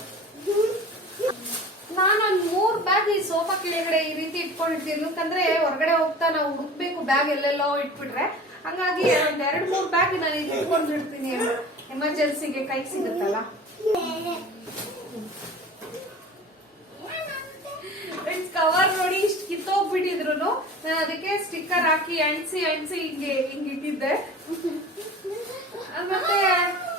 ನಾನೊಂದ್ 3 ಬ್ಯಾಗ್ ಈ ಸೋಫಾ ಕೆಳಗಡೆ ಈ ರೀತಿ ಇಟ್ಕೊಂಡಿರ್ತೀನಿ. ಯಾಕಂದ್ರೆ ಹೊರಗಡೆ ಹೋಗ್ತಾ ನಾವು ಹುಡುಕ್ಬೇಕು ಬ್ಯಾಗ್ ಎಲ್ಲೆಲ್ಲೋ ಇಟ್ಬಿಟ್ರೆ. ಹಂಗಾಗಿ ಒಂದ್ 2-3 ಬ್ಯಾಗ್ ನಾನು ಈಗ ಇಟ್ಕೊಂಡಿರ್ತೀನಿ, ಎಮರ್ಜೆನ್ಸಿಗೆ ಕೈ ಸಿಗುತ್ತಲ್ಲ. ಕವರ್ ನೋಡಿ ಇಷ್ಟು ಕಿತ್ತೋಗ್ಬಿಟ್ಟಿದ್ರು. ನಾನು ಅದಕ್ಕೆ ಸ್ಟಿಕ್ಕರ್ ಹಾಕಿ ಅಂಟಿಸಿ ಹಿಂಗೆ ಇಟ್ಟಿದ್ದೆ. ಮತ್ತೆ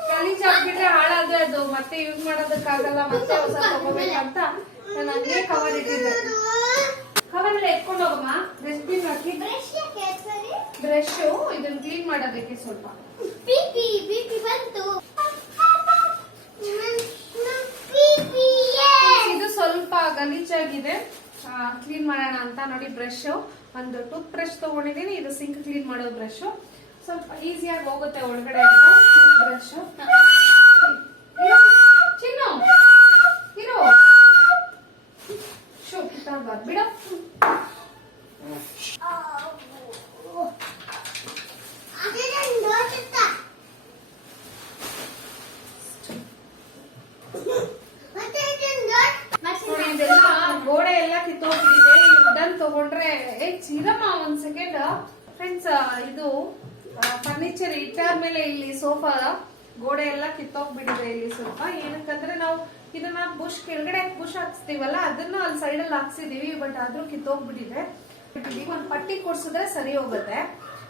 ಗಲೀಜ್ ಆಗ್ಬಿಟ್ರೆ ಹಾಳಾದ್ರೆ ಅದು ಮತ್ತೆ ಮತ್ತೆ ಯೂಸ್ ಮಾಡೋದಕ್ಕಾಗಲ್ಲ, ಮತ್ತೆ ಹೊಸ ತಗೋಬೇಕಂತ ನಾನು ಹಂಗೆ ಕವರ್ ಇಟ್ಟಿದ್ದೆ. ಕವರ್ ಎಲ್ಲ ಎತ್ಕೊಂಡು ಹೋಗಮ್ಮ, ಡಸ್ಟ್ಬಿನ್ ಹಾಕಿ. ಬ್ರಷ್ ಇದನ್ನ ಕ್ಲೀನ್ ಮಾಡೋದಕ್ಕೆ ಸ್ವಲ್ಪ ಬಿಪಿ ಬಂತು. ಇದು ಸ್ವಲ್ಪ ಗಲೀಜಾಗಿದೆ, ಕ್ಲೀನ್ ಮಾಡೋಣ ಅಂತ ನೋಡಿ. ಬ್ರಷ್ ಒಂದು ಟೂತ್ ಬ್ರಷ್ ತಗೊಂಡಿದ್ದೀನಿ, ಇದು ಸಿಂಕ್ ಕ್ಲೀನ್ ಮಾಡೋ ಬ್ರಷ್. ಸ್ವಲ್ಪ ಈಸಿಯಾಗಿ ಹೋಗುತ್ತೆ ಒಳಗಡೆ ಅಂತ ಟೂತ್ ಬ್ರಷ್. ಚಿನ್ನು ಇರು, ಶೋ ಕಿತ್ತಾಗ್ಬಾರ್ದು ಬಿಡು. ಇದೆಲ್ಲ ಗೋಡೆ ಎಲ್ಲ ಕಿತ್ತೋಗ್ಬಿಟ್ಟಿದೆ. ವುಡನ್ ತಗೊಂಡ್ರೆ ಚಿರಮ್ಮ ಒಂದ್ ಸೆಕೆಂಡ್ ಫ್ರೆಂಡ್ಸ್, ಇದು ಫರ್ನಿಚರ್ ಇಟ್ಟಾದ್ಮೇಲೆ ಇಲ್ಲಿ ಸೋಫಾ ಗೋಡೆ ಎಲ್ಲ ಕಿತ್ತೋಗ್ಬಿಟ್ಟಿದೆ ಇಲ್ಲಿ ಸ್ವಲ್ಪ. ಏನಕ್ಕಂದ್ರೆ ನಾವು ಇದನ್ನ ಬುಷ್ ಕೆಳಗಡೆ ಬುಷ್ ಹಾಕ್ಸ್ತೀವಲ್ಲ, ಅದನ್ನ ಅಲ್ಲಿ ಸೈಡ್ ಅಲ್ಲಿ ಹಾಕ್ಸಿದೀವಿ, ಬಟ್ ಆದ್ರೂ ಕಿತ್ತೋಗ್ಬಿಟ್ಟಿದೆ. ಒಂದ್ ಪಟ್ಟಿ ಕೊಡ್ಸಿದ್ರೆ ಸರಿ ಹೋಗುತ್ತೆ,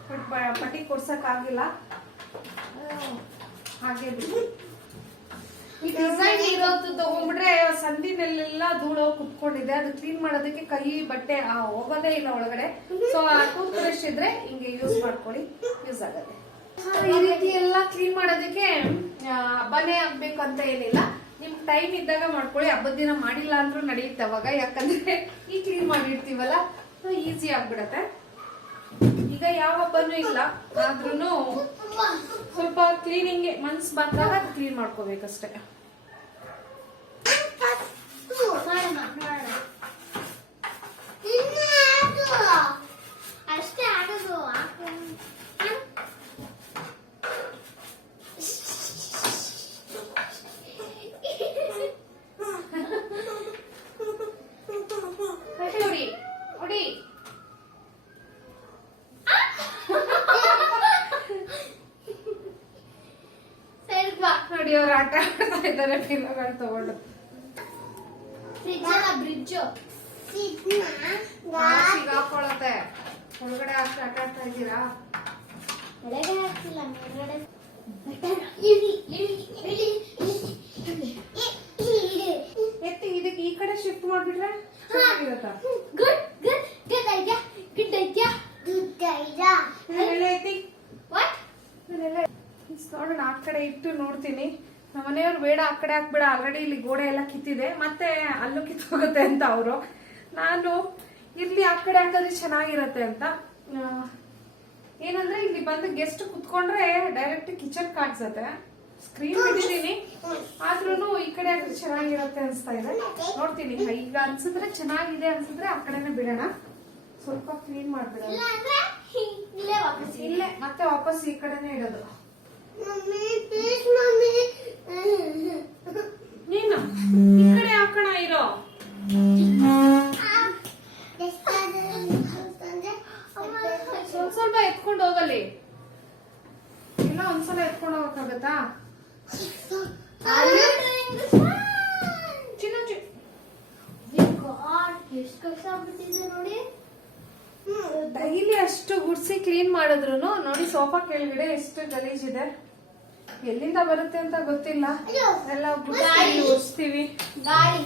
ಬಟ್ ಪಟ್ಟಿ ಕೊಡ್ಸಕ್ ಆಗಿಲ್ಲ, ಹಾಗೆ ಬಿಟ್ಟು ಈ ಡಿಸೈನ್ ಇರೋದು ತಗೊಂಡ್ಬಿಟ್ರೆ ಸಂದಿನೆಲ್ಲ ಧೂಳು ಕುತ್ಕೊಂಡಿದೆ, ಅದು ಕ್ಲೀನ್ ಮಾಡೋದಕ್ಕೆ ಕೈ ಬಟ್ಟೆ ಹೋಗೋದೇ ಇಲ್ಲ ಒಳಗಡೆ. ಸೊ ಆ ಟೂತ್ ಬ್ರಷ್ ಇದ್ರೆ ಹಿಂಗೆ ಯೂಸ್ ಮಾಡ್ಕೊಳ್ಳಿ, ಯೂಸ್ ಆಗತ್ತೆ. ಈ ರೀತಿ ಎಲ್ಲ ಕ್ಲೀನ್ ಮಾಡೋದಕ್ಕೆ ಹಬ್ಬನೇ ಆಗ್ಬೇಕಂತ ಏನಿಲ್ಲ, ನಿಮ್ ಟೈಮ್ ಇದ್ದಾಗ ಮಾಡ್ಕೊಳ್ಳಿ. ಹಬ್ಬದ ದಿನ ಮಾಡಿಲ್ಲ ಅಂದ್ರೂ ನಡೆಯುತ್ತೆ ಅವಾಗ, ಯಾಕಂದ್ರೆ ಈ ಕ್ಲೀನ್ ಮಾಡಿರ್ತೀವಲ್ಲ ಈಸಿ ಆಗ್ಬಿಡತ್ತೆ. ಈಗ ಯಾವ ಹಬ್ಬನೂ ಇಲ್ಲ, ಆದ್ರೂನು ಸ್ವಲ್ಪ ಕ್ಲೀನಿಂಗ್ ಮನ್ಸ್ ಬಂದಾಗ ಕ್ಲೀನ್ ಮಾಡ್ಕೋಬೇಕಷ್ಟೇ. ಅಷ್ಟೇ ಆಗೋದು. ಹೊಡಿ ಹೊಡಿ. ನೋಡಿ ಅವ್ರು ಆಟ ಆಡ್ತಾ ಇದ್ದಾರೆ ಪಿಲ್ಲೋಗಳು ತಗೊಂಡು. ಬ್ರಿಡ್ಜ್ ಹಾಕೊಳತ್ತೆ ಒಳಗಡೆ ಹಾಕಿ ಆಟ ಆಡ್ತಾ ಇದ್ದೀರಾ? ಒಳಗಡೆ ಹಾಕ್ತಿಲ್ಲ, ಮೇಲ್ಗಡೆ. ಎತ್ತಿ ಇದಕ್ಕೆ ಈ ಕಡೆ ಶಿಫ್ಟ್ ಮಾಡ್ಬಿಟ್ರೆ ಚೆನ್ನಾಗಿರತ್ತ. Good good good idea, good idea, good idea. ಇದನ್ನೆಲ್ಲ ಎತ್ತಿ ವಾಟ್ ನೋಡೋಣ. ಆ ಕಡೆ ಇಟ್ಟು ನೋಡ್ತೀನಿ. ನಮ್ಮ ಮನೆಯವ್ರು ಬೇಡ ಆ ಕಡೆ ಹಾಕ್ಬೇಡ, ಆಲ್ರೆಡಿ ಇಲ್ಲಿ ಗೋಡೆ ಎಲ್ಲ ಕಿತ್ತಿದೆ, ಮತ್ತೆ ಅಲ್ಲೂ ಕಿತ್ತೋಗುತ್ತೆ ಅಂತ ಅವರು. ನಾನು ಇರ್ಲಿ ಆ ಕಡೆ ಹಾಕಿದ್ರೆ ಚೆನ್ನಾಗಿರತ್ತೆ ಅಂತ. ಏನಂದ್ರೆ ಇಲ್ಲಿ ಬಂದು ಗೆಸ್ಟ್ ಕುತ್ಕೊಂಡ್ರೆ ಡೈರೆಕ್ಟ್ ಕಿಚನ್ ಕಾಣಿಸುತ್ತೆ. ಸ್ಕ್ರೀನ್ ಬಿಟ್ಟಿದ್ದೀನಿ, ಆದ್ರೂ ಈ ಕಡೆ ಹಾಕಿದ್ರೆ ಚೆನ್ನಾಗಿರತ್ತೆ ಅನ್ಸ್ತಾ ಇದೆ. ನೋಡ್ತೀನಿ, ಈಗ ಅನ್ಸಿದ್ರೆ ಚೆನ್ನಾಗಿದೆ ಅನ್ಸಿದ್ರೆ ಆ ಕಡೆನೆ ಬಿಡೋಣ. ಸ್ವಲ್ಪ ಕ್ಲೀನ್ ಮಾಡ್ಬಿಡೋಣ, ಇಲ್ಲೇ ಮತ್ತೆ ವಾಪಸ್ ಈ ಕಡೆನೆ ಇಡೋದು. ನೀನು ಈ ಕಡೆ ಹಾಕೋಣ ಇರೋ. ಸ್ವಲ್ಪ ಎತ್ಕೊಂಡು ಹೋಗಲಿ, ಇಲ್ಲ ಒಂದ್ಸಲ ಎತ್ಕೊಂಡು ಹೋಗಕ್ಕಾಗತ್ತಾ? ಚಿನ್ನ ಎಷ್ಟು ಕಷ್ಟ ಆಗ್ಬಿಟ್ಟಿದೆ ನೋಡಿ. ಡೈಲಿ ಅಷ್ಟು ಗುಡ್ಸಿ ಕ್ಲೀನ್ ಮಾಡಿದ್ರು ನೋಡಿ ಸೋಫಾ ಕೆಳಗಡೆ ಎಷ್ಟು ಗಲೀಜಿದೆ. ಎಲ್ಲಿಂದ ಬರುತ್ತೆ ಅಂತ ಗೊತ್ತಿಲ್ಲ, ಎಲ್ಲ ಗುಡ್ಸಿ ಒರೆಸ್ತೀವಿ. ಗಾಳಿ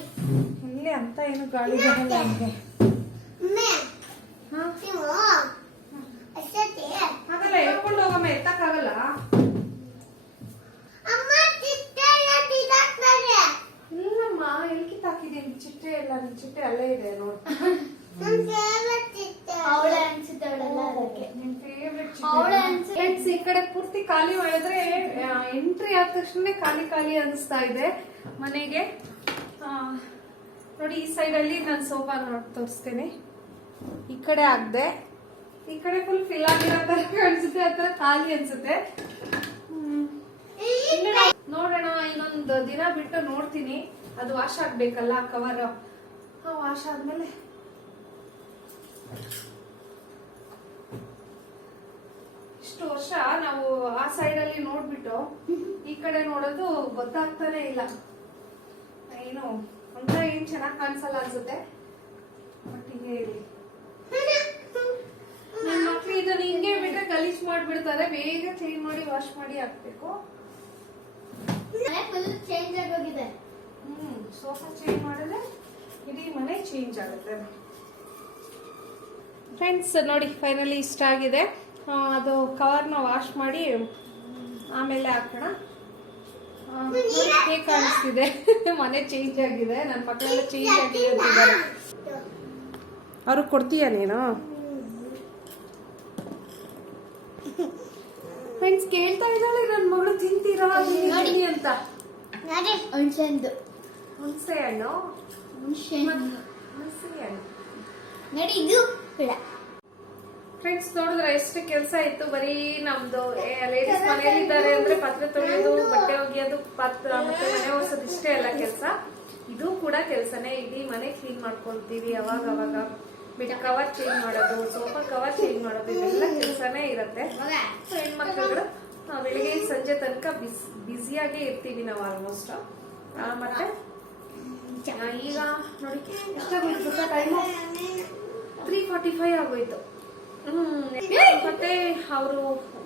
ಇಲ್ಲಿ ಅಂತ ಏನು ಗಾಳಿ ಬರಲ್ಲ ನಮ್ಗೆ. ಹಾಗಲ್ಲ ಎತ್ಕೊಂಡು ಹೋಗಮ್ಮ, ಎತ್ತಕ್ಕಾಗಲ್ಲ. ಇಲ್ಲಮ್ಮ, ಎಲ್ಲಿ ಕಿತ್ತಾಕಿದೀನಿ ಚಿಟ್ಟೆ ಎಲ್ಲ? ನಿನ್ ಚಿಟ್ಟೆ ಅಲ್ಲೇ ಇದೆ ನೋಡು. ಅವಳೆ ಅನ್ಸುತ್ತವಳಲ್ಲ ಅದಕ್ಕೆ. ನಿನ್ ಫೇವ್ರೆಟ್ ಅವಳೆ ಅನ್ಸುತ್ತೆ. ಫ್ರೆಂಡ್ಸ್, ಈ ಕಡೆ ಪೂರ್ತಿ ಖಾಲಿ ಮಾಡಿದ್ರೆ ಎಂಟ್ರಿ ಆದ ತಕ್ಷಣ ಖಾಲಿ ಖಾಲಿ ಅನಿಸ್ತಾ ಇದೆ ಮನೆಗೆ. ನೋಡಿ ಈ ಸೈಡ್ ಅಲ್ಲಿ ನಾನು ಸೋಫಾ ತೋರಿಸ್ತೇನೆ. ಈ ಕಡೆ ಆಗದೆ, ಈ ಕಡೆ ಫುಲ್ ಫಿಲ್ ಆಗಿರೋ ತರ ಕಾಣಿಸುತ್ತೆ, ಆ ಖಾಲಿ ಅನ್ಸುತ್ತೆ. ನೋಡೋಣ, ಇನ್ನೊಂದು ದಿನ ಬಿಟ್ಟು ನೋಡ್ತೀನಿ. ಅದು ವಾಶ್ ಆಗ್ಬೇಕಲ್ಲ ಕವರ್, ವಾಶ್ ಆದ್ಮೇಲೆ ಇಷ್ಟು ವರ್ಷ ನಾವು ಆ ಸೈಡ್ ಅಲ್ಲಿ ನೋಡ್ಬಿಟ್ಟು ಈ ಕಡೆ ನೋಡೋದು ಗೊತ್ತಾಗ್ತಾನೆ ಇಲ್ಲ. ಏನು ಒಂಥರ ಏನ್ ಚೆನ್ನಾಗ್ ಕಾಣಿಸಲ್ಲ ಅನ್ಸುತ್ತೆ. ಬಟ್ ಹೀಗೆ ಇರ್ಲಿ. ನನ್ನ ಮಕ್ಳು ಇದನ್ನ ಹಿಂಗೆ ಬಿಟ್ರೆ ಗಲೀಜ್ ಮಾಡ್ಬಿಡ್ತಾರೆ. ಬೇಗ ಕ್ಲೀನ್ ಮಾಡಿ ವಾಶ್ ಮಾಡಿ ಹಾಕ್ಬೇಕು. ಫುಲ್ ಚೇಂಜ್ ಆಗೋಗಿದೆ. ಸೋಫಾ ಚೇಂಜ್ ಮಾಡಿದ್ರೆ ಇಡೀ ಮನೆ ಚೇಂಜ್ ಆಗುತ್ತೆ. ಫ್ರೆಂಡ್ಸ್ ನೋಡಿ ಫೈನಲಿ ಇಷ್ಟ ಆಗಿದೆ. ಅದು ಕವರ್ನ ವಾಶ್ ಮಾಡಿ ಆಮೇಲೆ ಹಾಕೋಣ. ಹೇಗೆ ಕಾಣಿಸ್ತಿದೆ? ಮನೆ ಚೇಂಜ್ ಆಗಿದೆ, ನನ್ನ ಮಕ್ಕಳೆಲ್ಲ ಚೇಂಜ್ ಆಗಿ ಹೇಳ್ತಿದ್ದಾರೆ. ಅವ್ರಿಗೆ ಕೊಡ್ತೀಯಾ ನೀನು? ಫ್ರೆಂಡ್ಸ್ ಕೇಳ್ತಾ ಇದ್ದಾಳೆ ನನ್ನ ಮಗಳು ತಿಂತೀರಾ ನೋಡಿ ಅಂತ. ಹುಣಸೆಹಣ್ಣು ಹುಣಸೆ ಹಣ್ಣು ಹುಣಸೆ ಹಣ್ಣು ನೋಡಿ ಇದು ಬೇಡ. ಫ್ರೆಂಡ್ಸ್ ನೋಡಿದ್ರೆ ಎಷ್ಟು ಕೆಲಸ ಇತ್ತು. ಬರೀ ನಮ್ದು ಲೇಡೀಸ್ ಮನೆಯಲ್ಲಿದ್ದಾರೆ ಅಂದ್ರೆ ಪಾತ್ರೆ ತೊಳೆಯೋದು, ಬಟ್ಟೆ ಒಗೆಯೋದು, ಪಾತ್ರ ಮತ್ತೆ ಮನೆ ಒರೆಸೋದು ಇಷ್ಟೇ ಅಲ್ಲ ಕೆಲಸ. ಇದು ಕೂಡ ಕೆಲಸನೇ. ಇಡೀ ಮನೆ ಕ್ಲೀನ್ ಮಾಡ್ಕೊಳ್ತೀವಿ ಅವಾಗ ಬೆಡ್ ಕವರ್ ಚೇಂಜ್ ಮಾಡೋದು, ಸೋಫಾ ಕವರ್ ಚೇಂಜ್ ಮಾಡೋದು, ಇದೆಲ್ಲ ಕೆಲಸನೇ ಇರುತ್ತೆ. ಹೆಣ್ಮಕ್ಳುಗಳು ಬೆಳಿಗ್ಗೆ ಸಂಜೆ ತನಕ ಬ್ಯುಸಿಯಾಗೇ ಇರ್ತೀವಿ ನಾವು ಆಲ್ಮೋಸ್ಟ್. ಮತ್ತೆ ಈಗ ನೋಡಿ ಎಷ್ಟಾಗೋಯ್ತು ಟೈಮು 3:45 ಆಗೋಯ್ತು. ಮತ್ತೆ ಅವರು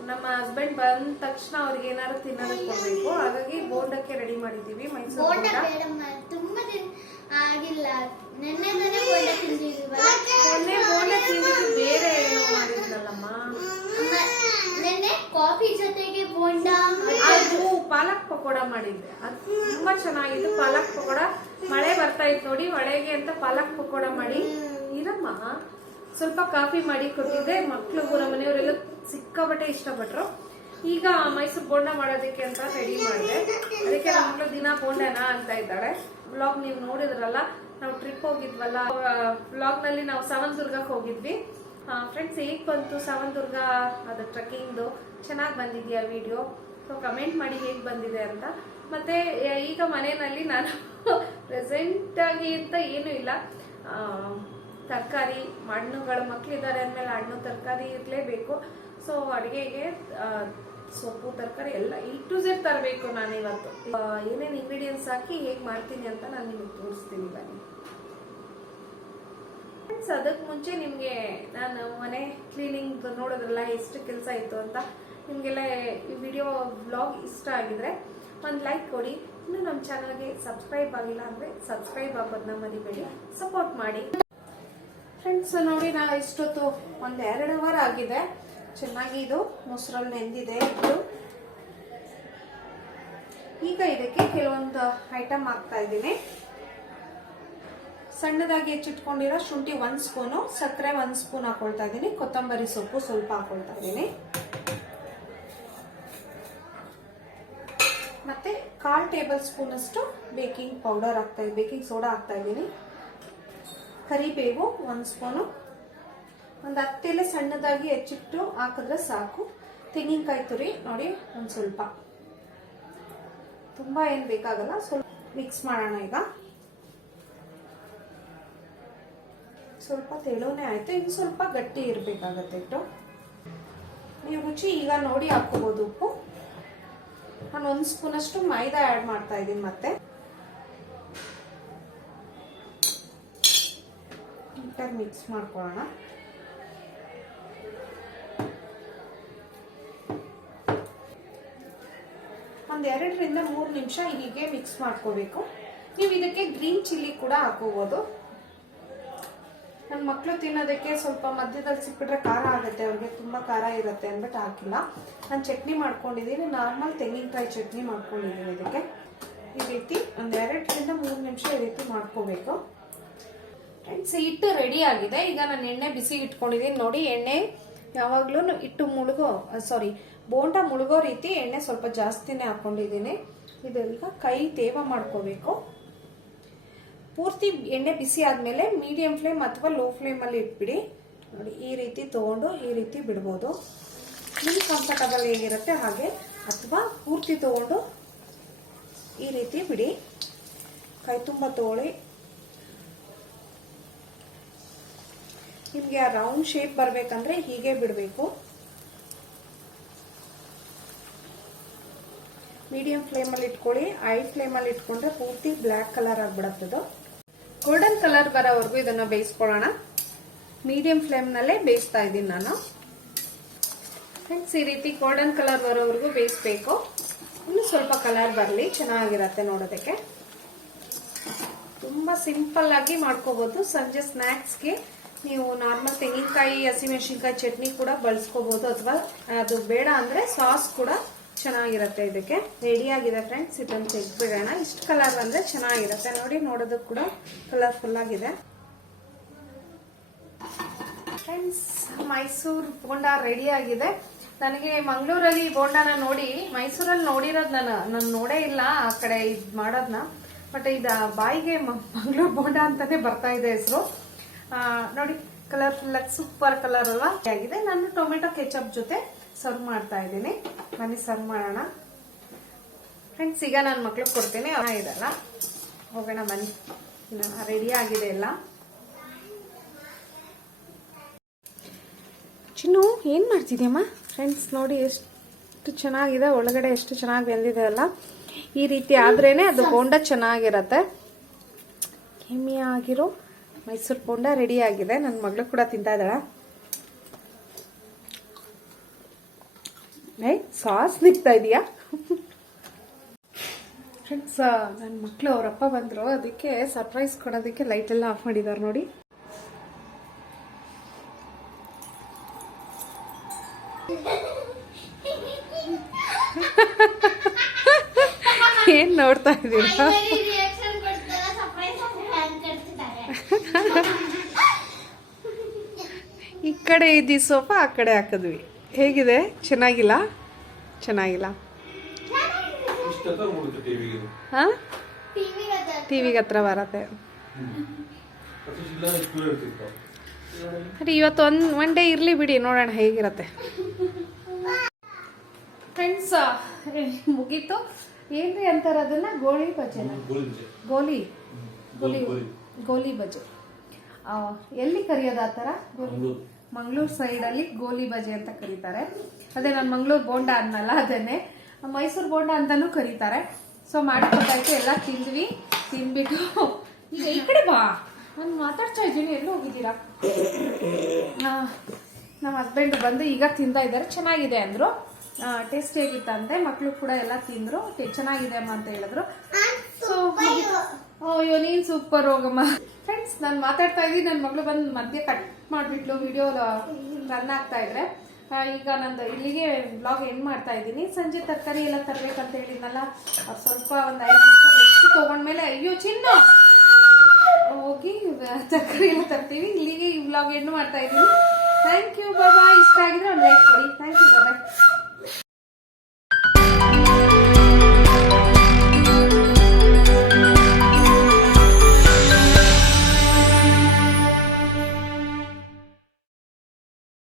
ನಮ್ಮ ಹಸ್ಬೆಂಡ್ ಬಂದ ತಕ್ಷಣ ಅವ್ರಿಗೆ ಏನಾದ್ರು ತಿನ್ನೋದಕ್ಕೆ ಕೊಡ್ಬೇಕು. ಹಾಗಾಗಿ ಬೋಂಡಕ್ಕೆ ರೆಡಿ ಮಾಡಿದೀವಿ. ಮೈಸೂರು ಬೋಂಡ ತುಂಬಾ ದಿನ ಆಗಿಲ್ಲ, ನೆನ್ನೆ ಬೋಂಡ ತಿಂದಿದ್ವಲ್ಲ. ಮೊನ್ನೆ ಬೋಂಡ ತಿಂದಿದ್ದು ಬೇರೆ ಏನೋ ಮಾಡಿದ್ನಲ್ಲಮ್ಮ. ನೆನ್ನೆ ಕಾಫಿ ಜೊತೆಗೆ ಬೋಂಡ, ಅದು ಪಾಲಕ್ ಪಕೋಡ ಮಾಡಿದ್ದೆ. ಅದು ತುಂಬಾ ಚೆನ್ನಾಗಿತ್ತು ಪಾಲಕ್ ಪಕೋಡ. ಮಳೆ ಬರ್ತಾ ಇತ್ತು ನೋಡಿ, ಮಳೆಗೆ ಅಂತ ಪಾಲಕ್ ಪಕೋಡ ಮಾಡಿ ಇರಮ್ಮ ಸ್ವಲ್ಪ ಕಾಫಿ ಮಾಡಿ ಕೊಟ್ಟಿದ್ದೆ. ಮಕ್ಳು ನಮ್ಮ ಮನೆಯವರೆಲ್ಲ ಸಿಕ್ಕಾಬಟ್ಟೆ ಇಷ್ಟಪಟ್ರು. ಈಗ ಮೈಸೂರು ಬೋಂಡ ಮಾಡೋದಕ್ಕೆ ಅಂತ ರೆಡಿ ಮಾಡಿದೆ. ಅದಕ್ಕೆ ನಮ್ಮ ಮಕ್ಳು ದಿನ ಬೋಂಡನಾ ಅಂತ ಇದ್ದಾಳೆ. ವ್ಲಾಗ್ ನೀವು ನೋಡಿದ್ರಲ್ಲ, ನಾವು ಟ್ರಿಪ್ ಹೋಗಿದ್ವಲ್ಲ, ವ್ಲಾಗ್ ನಲ್ಲಿ ನಾವು ಸಾವಂತದುರ್ಗಕ್ಕೆ ಹೋಗಿದ್ವಿ. ಫ್ರೆಂಡ್ಸ್ ಹೇಗ್ ಬಂತು ಸಾವಂತದುರ್ಗ ಅದು ಟ್ರೆಕ್ಕಿಂಗ್ದು? ಚೆನ್ನಾಗಿ ಬಂದಿದೆಯಾ ವಿಡಿಯೋ? ಸೊ ಕಮೆಂಟ್ ಮಾಡಿ ಹೇಗೆ ಬಂದಿದೆ ಅಂತ. ಮತ್ತೆ ಈಗ ಮನೆಯಲ್ಲಿ ನಾನು ಪ್ರೆಸೆಂಟ್ ಆಗಿ ಅಂತ ಏನೂ ಇಲ್ಲ. ತರಕಾರಿ, ಹಣ್ಣುಗಳು, ಮಕ್ಕಳಿದ್ದಾರೆ ಅಂದಮೇಲೆ ಹಣ್ಣು ತರಕಾರಿ ಇರಲೇಬೇಕು. ಸೊ ಅಡುಗೆಗೆ ಸೊಪ್ಪು ತರಕಾರಿ ಎಲ್ಲ ಟು ಝೆಡ್ ತರಬೇಕು. ನಾನು ಇವತ್ತು ಏನೇನು ಇಂಗ್ರೀಡಿಯೆಂಟ್ಸ್ ಹಾಕಿ ಹೇಗೆ ಮಾಡ್ತೀನಿ ಅಂತ ನಾನು ನಿಮಗೆ ತೋರಿಸ್ತೀನಿ ಬನ್ನಿ. ಅದಕ್ಕೆ ಮುಂಚೆ ನಿಮಗೆ ನಾನು ಮನೆ ಕ್ಲೀನಿಂಗ್ ನೋಡೋದ್ರಲ್ಲ ಎಷ್ಟು ಕೆಲಸ ಇತ್ತು ಅಂತ. ನಿಮಗೆಲ್ಲ ಈ ವಿಡಿಯೋ ವ್ಲಾಗ್ ಇಷ್ಟ ಆಗಿದ್ರೆ ಒಂದು ಲೈಕ್ ಕೊಡಿ. ಇನ್ನು ನಮ್ಮ ಚಾನಲ್ಗೆ ಸಬ್ಸ್ಕ್ರೈಬ್ ಆಗಿಲ್ಲ ಅಂದರೆ ಸಬ್ಸ್ಕ್ರೈಬ್ ಆಗೋದನ್ನ ಮರಿಬೇಡಿ, ಸಪೋರ್ಟ್ ಮಾಡಿ. ಫ್ರೆಂಡ್ಸ್ ನೋಡಿ, ನಾ ಇಷ್ಟೊತ್ತು 1-2 ಅವರ್ ಆಗಿದೆ. ಚೆನ್ನಾಗಿ ಇದು ಮೊಸರಲ್ಲಿ ನೆಂದಿದೆ. ಇದು ಈಗ ಇದಕ್ಕೆ ಕೆಲವೊಂದು ಐಟಮ್ ಹಾಕ್ತಾ ಇದ್ದೀನಿ. ಸಣ್ಣದಾಗಿ ಹೆಚ್ಚಿಟ್ಕೊಂಡಿರೋ ಶುಂಠಿ 1 ಸ್ಪೂನು, ಸಕ್ಕರೆ 1 ಸ್ಪೂನ್ ಹಾಕೊಳ್ತಾ ಇದ್ದೀನಿ, ಕೊತ್ತಂಬರಿ ಸೊಪ್ಪು ಸ್ವಲ್ಪ ಹಾಕೊಳ್ತಾ ಇದ್ದೀನಿ, ಮತ್ತೆ 1/4 ಟೇಬಲ್ ಸ್ಪೂನ್ ಅಷ್ಟು ಬೇಕಿಂಗ್ ಪೌಡರ್ ಹಾಕ್ತಾ ಇದ್ದೀನಿ, ಬೇಕಿಂಗ್ ಸೋಡಾ ಹಾಕ್ತಾ ಇದ್ದೀನಿ, ಕರಿಬೇವು 1 ಸ್ಪೂನು, ಒಂದು 10 ಎಲೆ ಸಣ್ಣದಾಗಿ ಹೆಚ್ಚಿಟ್ಟು ಹಾಕಿದ್ರೆ ಸಾಕು. ತೆಂಗಿನಕಾಯಿ ತುರಿ ನೋಡಿ ಒಂದು ಸ್ವಲ್ಪ, ತುಂಬಾ ಏನು ಬೇಕಾಗಲ್ಲ, ಸ್ವಲ್ಪ ಮಿಕ್ಸ್ ಮಾಡೋಣ. ಈಗ ಸ್ವಲ್ಪ ತೆಳುನೇ ಆಯ್ತು, ಇನ್ನು ಸ್ವಲ್ಪ ಗಟ್ಟಿ ಇರಬೇಕಾಗತ್ತೆ ಇಟ್ಟು. ನೀವು ರುಚಿ ಈಗ ನೋಡಿ ಹಾಕೋಬಹುದು. ಉಪ್ಪು ನಾನು 1 ಸ್ಪೂನ್ ಅಷ್ಟು ಮೈದಾ ಆ್ಯಡ್ ಮಾಡ್ತಾ ಇದ್ದೀನಿ. ಮತ್ತೆ ನೀಟಾಗಿ ಮಿಕ್ಸ್ ಮಾಡ್ಕೊಳ್ಳೋಣ. ಒಂದು 2ರಿಂದ 3 ನಿಮಿಷ ಹೀಗೆ ಮಿಕ್ಸ್ ಮಾಡ್ಕೋಬೇಕು. ನೀವು ಇದಕ್ಕೆ ಗ್ರೀನ್ ಚಿಲ್ಲಿ ಕೂಡ ಹಾಕೋಬಹುದು. ನನ್ನ ಮಕ್ಕಳು ತಿನ್ನೋದಕ್ಕೆ ಸ್ವಲ್ಪ ಮಧ್ಯದಲ್ಲಿ ಸಿಕ್ಬಿಟ್ರೆ ಖಾರ ಆಗುತ್ತೆ, ಅವ್ರಿಗೆ ತುಂಬ ಖಾರ ಇರುತ್ತೆ ಅಂದ್ಬಿಟ್ಟು ಹಾಕಿಲ್ಲ. ನಾನು ಚಟ್ನಿ ಮಾಡ್ಕೊಂಡಿದ್ದೀನಿ, ನಾರ್ಮಲ್ ತೆಂಗಿನಕಾಯಿ ಚಟ್ನಿ ಮಾಡ್ಕೊಂಡಿದ್ದೀನಿ. ಇದಕ್ಕೆ ಈ ರೀತಿ ಒಂದು 2ರಿಂದ 3 ನಿಮಿಷ ಈ ರೀತಿ ಮಾಡ್ಕೋಬೇಕು. ಫ್ರೆಂಡ್ಸ್, ಹಿಟ್ಟು ರೆಡಿ ಆಗಿದೆ. ಈಗ ನಾನು ಎಣ್ಣೆ ಬಿಸಿ ಇಟ್ಕೊಂಡಿದ್ದೀನಿ ನೋಡಿ. ಎಣ್ಣೆ ಯಾವಾಗಲೂ ಬೋಂಡ ಮುಳುಗೋ ರೀತಿ ಎಣ್ಣೆ ಸ್ವಲ್ಪ ಜಾಸ್ತಿನೇ ಹಾಕೊಂಡಿದ್ದೀನಿ. ಇದು ಈಗ ಕೈ ತೇವ ಮಾಡ್ಕೋಬೇಕು. ಪೂರ್ತಿ ಎಣ್ಣೆ ಬಿಸಿ ಆದಮೇಲೆ ಮೀಡಿಯಂ ಫ್ಲೇಮ್ ಅಥವಾ ಲೋ ಫ್ಲೇಮಲ್ಲಿ ಇಟ್ಬಿಡಿ. ನೋಡಿ ಈ ರೀತಿ ತೊಗೊಂಡು ಈ ರೀತಿ ಬಿಡ್ಬೋದು. ನಿಮ್ಗೆ ಕಂಫರ್ಟಬಲ್ ಹೇಗಿರುತ್ತೆ ಹಾಗೆ, ಅಥವಾ ಪೂರ್ತಿ ತೊಗೊಂಡು ಈ ರೀತಿ ಬಿಡಿ. ಕೈ ತುಂಬ ತೊಗೊಳ್ಳಿ. ನಿಮಗೆ ಆ ರೌಂಡ್ ಶೇಪ್ ಬರಬೇಕಂದ್ರೆ ಹೀಗೆ ಬಿಡಬೇಕು. ಮೀಡಿಯಂ ಫ್ಲೇಮಲ್ಲಿ ಇಟ್ಕೊಳ್ಳಿ. ಹೈ ಫ್ಲೇಮಲ್ಲಿ ಇಟ್ಕೊಂಡ್ರೆ ಪೂರ್ತಿ ಬ್ಲ್ಯಾಕ್ ಕಲರ್ ಆಗಿಬಿಡುತ್ತದು. ಗೋಲ್ಡನ್ ಕಲರ್ ಬರೋವರೆಗೂ ಇದನ್ನ ಬೇಯಿಸ್ಕೊಳ್ಳೋಣ. ಮೀಡಿಯಂ ಫ್ಲೇಮ್ನಲ್ಲೇ ಬೇಯಿಸ್ತಾ ಇದ್ದೀನಿ ನಾನು. ಫ್ರೆಂಡ್ಸ್, ಈ ರೀತಿ ಗೋಲ್ಡನ್ ಕಲರ್ ಬರೋವರೆಗೂ ಬೇಯಿಸ್ಬೇಕು. ಇನ್ನು ಸ್ವಲ್ಪ ಕಲರ್ ಬರಲಿ, ಚೆನ್ನಾಗಿರತ್ತೆ ನೋಡೋದಕ್ಕೆ. ತುಂಬ ಸಿಂಪಲ್ ಆಗಿ ಮಾಡ್ಕೋಬಹುದು. ಸಂಜೆ ಸ್ನ್ಯಾಕ್ಸ್ಗೆ ನೀವು ನಾರ್ಮಲ್ ತೆಂಗಿನಕಾಯಿ ಹಸಿಮೆಣಸಿನ್ಕಾಯಿ ಚಟ್ನಿ ಕೂಡ ಬಳಸ್ಕೋಬಹುದು, ಅಥವಾ ಅದು ಬೇಡ ಅಂದ್ರೆ ಸಾಸ್ ಕೂಡ ಚೆನ್ನಾಗಿರತ್ತೆ. ಇದಕ್ಕೆ ರೆಡಿ ಆಗಿದೆ ಫ್ರೆಂಡ್ಸ್. ಇದನ್ನು ತೆಗೆದ್ಬಿಡೋಣ. ಇಷ್ಟು ಕಲರ್ ಬಂದ್ರೆ ಚೆನ್ನಾಗಿರತ್ತೆ ನೋಡಿ, ನೋಡೋದಕ್ಕೆ ಕೂಡ ಕಲರ್ಫುಲ್ ಆಗಿದೆ. ಫ್ರೆಂಡ್ಸ್, ಮೈಸೂರು ಬೋಂಡ ರೆಡಿ ಆಗಿದೆ. ನನಗೆ ಮಂಗಳೂರಲ್ಲಿ ಬೋಂಡನ ನೋಡಿ, ಮೈಸೂರಲ್ಲಿ ನೋಡಿರೋದು ನಾನು ನೋಡೇ ಇಲ್ಲ ಆ ಕಡೆ ಇದು ಮಾಡೋದನ್ನ. ಬಟ್ ಇದು ಬಾಯಿಗೆ ಮಂಗಳೂರು ಬೋಂಡ ಅಂತಾನೆ ಬರ್ತಾ ಇದೆ ಹೆಸರು. ನೋಡಿ, ಕಲರ್ಫುಲ್ ಆಗಿ ಸೂಪರ್ ಕಲರ್ ಅಲ್ಲ ಆಗಿದೆ. ನಾನು ಟೊಮೆಟೊ ಕೆಚಪ್ ಜೊತೆ ಸರ್ವ್ ಮಾಡ್ತಾ ಇದ್ದೀನಿ. ಬನ್ನಿ ಸರ್ವ್ ಮಾಡೋಣ ಫ್ರೆಂಡ್ಸ್. ಈಗ ನಾನು ಮಕ್ಳಿಗೆ ಕೊಡ್ತೀನಿ, ಇದಲ್ಲ ಹೋಗೋಣ ಬನ್ನಿ. ರೆಡಿ ಆಗಿದೆ ಎಲ್ಲ. ಚಿನ್ನು ಏನು ಮಾಡ್ತಿದ್ಯಮ್ಮ? ಫ್ರೆಂಡ್ಸ್ ನೋಡಿ ಎಷ್ಟು ಚೆನ್ನಾಗಿದೆ, ಒಳಗಡೆ ಎಷ್ಟು ಚೆನ್ನಾಗಿ ಬೆಂದಿದೆ ಅಲ್ಲ. ಈ ರೀತಿ ಆದ್ರೇನೆ ಅದು ಬೋಂಡ ಚೆನ್ನಾಗಿರತ್ತೆ. ಕೆಮ್ಮಿ ಆಗಿರೋ ಮೈಸೂರು ಬೋಂಡ ರೆಡಿ ಆಗಿದೆ. ನನ್ನ ಮಗಳು ಕೂಡ ತಿಂತಾ ಇದ್ದಾಳ. ಸಾಸ್ ನಿಕ್ತಾ ಇದೀಯಾ ಫ್ರೆಂಡ್ಸ್? ನನ್ನ ಮಕ್ಳು ಅವರಪ್ಪ ಬಂದ್ರು, ಅದಕ್ಕೆ ಸರ್ಪ್ರೈಸ್ ಕೊಡೋದಕ್ಕೆ ಲೈಟ್ ಎಲ್ಲ ಆಫ್ ಮಾಡಿದಾರೆ ನೋಡಿ. ಏನ್ ನೋಡ್ತಾ ಇದ್ದೀರಾ? ಈ ಕಡೆ ಇದ್ದಿ ಸೋಫಾ, ಆ ಕಡೆ ಹಾಕಿದ್ವಿ. ಹೇಗಿದೆ? ಚೆನ್ನಾಗಿಲ್ಲ? ಚೆನ್ನಾಗಿಲ್ಲ. ಹಾ, ಟಿವಿಗೆ ಹತ್ರ ಬರತ್ತೆ. ಇವತ್ತು ಒನ್ ಡೇ ಇರ್ಲಿ ಬಿಡಿ, ನೋಡೋಣ ಹೇಗಿರತ್ತೆ. ಫ್ರೆಂಡ್ಸ್, ಮುಗೀತು. ಏನ್ರಿ ಅಂತಾರ ಅದನ್ನ? ಗೋಳಿ ಬಜೆ, ಗೋಲಿ ಬಜೆ. ಎಲ್ಲಿ ಕರಿಯೋದು ಆ ಥರ? ಮಂಗಳೂರು ಸೈಡಲ್ಲಿ ಗೋಲಿ ಬಜೆ ಅಂತ ಕರೀತಾರೆ. ಅದೇ ನಾನು ಮಂಗಳೂರು ಬೋಂಡ ಅನ್ನಲ್ಲ, ಅದನ್ನೇ ಮೈಸೂರು ಬೋಂಡ ಅಂತಾನೂ ಕರೀತಾರೆ. ಸೊ ಮಾಡಿಕೊಟ್ಟಾಯ್ತು, ಎಲ್ಲ ತಿಂದ್ವಿ. ತಿಂದ್ಬಿಟ್ಟು ಈಗ ಈ ಕಡೆ ಬಾ, ನಾನು ಮಾತಾಡ್ತಾ ಇದ್ದೀನಿ. ಎಲ್ಲೂ ಹೋಗಿದ್ದೀರಾ? ನಮ್ಮ ಹಸ್ಬೆಂಡ್ ಬಂದು ಈಗ ತಿಂತಾ ಇದ್ದಾರೆ. ಚೆನ್ನಾಗಿದೆ ಅಂದ್ರು, ಟೇಸ್ಟಿ ಆಗಿತ್ತಂತೆ. ಮಕ್ಳು ಕೂಡ ಎಲ್ಲ ತಿಂದ್ರು, ಚೆನ್ನಾಗಿದೆ ಅಮ್ಮ ಅಂತ ಹೇಳಿದ್ರು. ಸೊ ಅಯ್ಯೋ ನೀನ್ ಸೂಪರ್ ಹೋಗಮ್ಮ. ಫ್ರೆಂಡ್ಸ್, ನಾನು ಮಾತಾಡ್ತಾ ಇದ್ದೀನಿ, ನನ್ನ ಮಗಳು ಬಂದು ಮಧ್ಯೆ ಕಟ್ ಮಾಡಿಬಿಟ್ಲು. ವಿಡಿಯೋ ರನ್ ಆಗ್ತಾ ಇದ್ರೆ ಈಗ ನಂದು ಇಲ್ಲಿಗೆ ಬ್ಲಾಗ್ ಎಂಡ್ ಮಾಡ್ತಾ ಇದ್ದೀನಿ. ಸಂಜೆ ತರಕಾರಿ ಎಲ್ಲ ತರ್ಬೇಕಂತ ಹೇಳಿದ್ನಲ್ಲ, ಸ್ವಲ್ಪ ಒಂದು 5 ನಿಮಿಷ ರೆಸ್ಟ್ ತಗೊಂಡ್ಮೇಲೆ ಅಯ್ಯೋ ಚಿನ್ನ ಹೋಗಿ ತರಕಾರಿ ಎಲ್ಲ ತರ್ತೀವಿ. ಇಲ್ಲಿಗೆ ಈ ಬ್ಲಾಗ್ ಎಂಡ್ ಮಾಡ್ತಾ ಇದ್ದೀನಿ. ಥ್ಯಾಂಕ್ ಯು, ಬಾಬಾ. ಇಷ್ಟ ಆಗಿದ್ರೆ ಒಂದು ಲೈಕ್ ಕೊಡಿ. Thank you, Baba.